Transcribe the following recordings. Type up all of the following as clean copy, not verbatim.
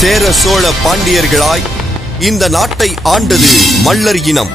சேர சோழ பாண்டியர்களாய் இந்த நாட்டை ஆண்டது மல்லர் இனம்.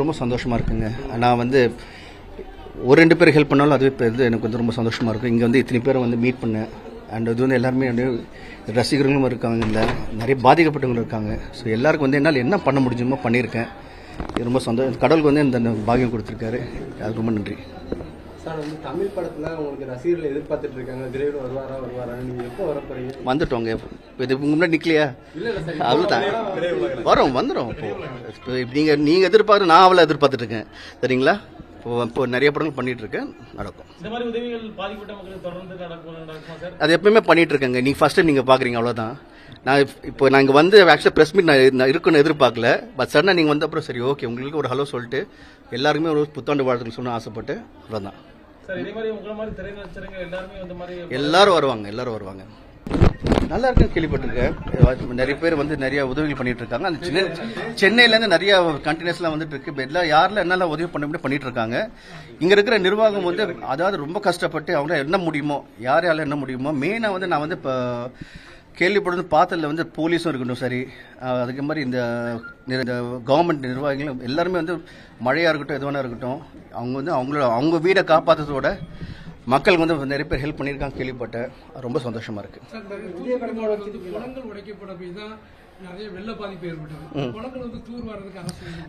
ரொம்ப சந்தோஷமாக இருக்குங்க. நான் வந்து ஒரு 2 பேர் ஹெல்ப் பண்ணாலும் அதுவே எனக்கு வந்து ரொம்ப சந்தோஷமாக இருக்கும். இங்கே வந்து இத்தனை பேரை வந்து மீட் பண்ணேன். அண்ட் இது வந்து எல்லாருமே வந்து ரசிகர்களும் இருக்காங்க, இல்லை நிறைய பாதிக்கப்பட்டவங்களும் இருக்காங்க. ஸோ எல்லாருக்கும் வந்து என்னால் என்ன பண்ண முடியுமோ பண்ணியிருக்கேன். ரொம்ப சந்தோஷம். கடவுளுக்கு வந்து இந்த பாக்கியம் கொடுத்துருக்காரு. அது ரொம்ப நன்றி. சார் வந்து தமிழ் படத்தில் உங்களுக்கு ரசிகர்கள் எதிர்பார்த்துட்டு இருக்காங்க, விரைவில் வருவாரா நீங்கள் எப்போ வர போறீங்க? வந்துட்டோங்க. இதுக்கு முன்னாடி நிற்கலையா? அவ்வளோதான், வந்துடும். இப்போ நீங்கள் எதிர்பார்த்து நான் அவளை எதிர்பார்த்துட்டு இருக்கேன். சரிங்களா? இப்போ நிறைய படங்கள் பண்ணிட்டு இருக்கேன், நடக்கும். அது எப்பவுமே பண்ணிட்டு இருக்கேங்க. நீங்க ஃபர்ஸ்ட் டைம் நீங்க பாக்குறீங்க, அவ்வளவுதான். நான் இப்போ நாங்கள் வந்து ஆக்சுவலாக ப்ரெஸ் மீட் நான் இருக்குன்னு எதிர்பார்க்கல. பட் சடனாக நீங்கள் வந்த அப்புறம் சரி ஓகே உங்களுக்கு ஒரு ஹலோ சொல்லிட்டு எல்லாருக்குமே ஒரு புத்தாண்டு வாழ்த்துக்கள் சொல்ல ஆசைப்பட்டு அவ்வளோதான். எல்லாரும் வருவாங்க. நல்லா இருக்குன்னு கேள்விப்பட்டிருக்கேன். நிறைய பேர் வந்து நிறைய உதவிகள் பண்ணிட்டு இருக்காங்க. அந்த சென்னையிலேருந்து நிறைய கண்டினியூஸ்லாம் வந்துட்டு இருக்கு. எல்லாம் யாரில் என்னெல்லாம் உதவி பண்ண முடியும் பண்ணிட்டு இருக்காங்க. இங்க இருக்கிற நிர்வாகம் வந்து அதாவது ரொம்ப கஷ்டப்பட்டு அவங்க என்ன முடியுமோ யாரால என்ன முடியுமோ மெயினாக வந்து நான் வந்து இப்போ கேள்விப்படுறது பார்த்ததில் வந்து போலீஸும் இருக்கட்டும் சரி, அதுக்கு மாதிரி இந்த கவர்மெண்ட் நிர்வாகிகளும் எல்லாருமே வந்து மழையாக இருக்கட்டும் எதுவானா இருக்கட்டும் அவங்க வந்து அவங்க வீடை காப்பாற்றுறதோட மக்களுக்கு வந்து நிறைய பேர் ஹெல்ப் பண்ணியிருக்காங்க கேள்விப்பட்டேன். ரொம்ப சந்தோஷமா இருக்கு.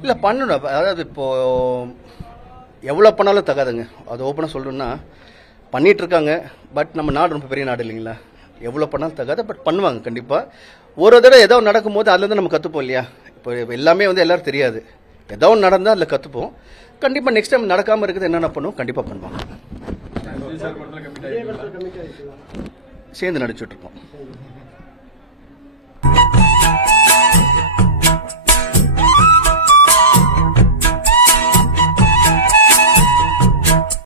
இல்லை பண்ணணும். அதாவது இப்போ எவ்வளோ பண்ணாலும் தகாதுங்க. அது ஓப்பனாக சொல்லணும்னா பண்ணிட்டு இருக்காங்க. பட் நம்ம நாடு ரொம்ப பெரிய நாடு இல்லைங்களா, எவ்வளோ பண்ணாலும் தகாது. பட் பண்ணுவாங்க கண்டிப்பாக. ஒரு தடவை ஏதோ நடக்கும்போது அதுலேருந்து நம்ம கற்றுப்போம் இல்லையா. இப்போ எல்லாமே வந்து எல்லாரும் தெரியாது. ஏதோ ஒன்று நடந்தால் அதில் கற்றுப்போம். கண்டிப்பாக நெக்ஸ்ட் டைம் நடக்காமல் இருக்குது என்னென்ன பண்ணுவோம் கண்டிப்பாக பண்ணுவாங்க. விஜய் படத்துல கமிட் ஆயிடுங்களா? சேர்ந்து நடிச்சுட்டு இருக்கோம்.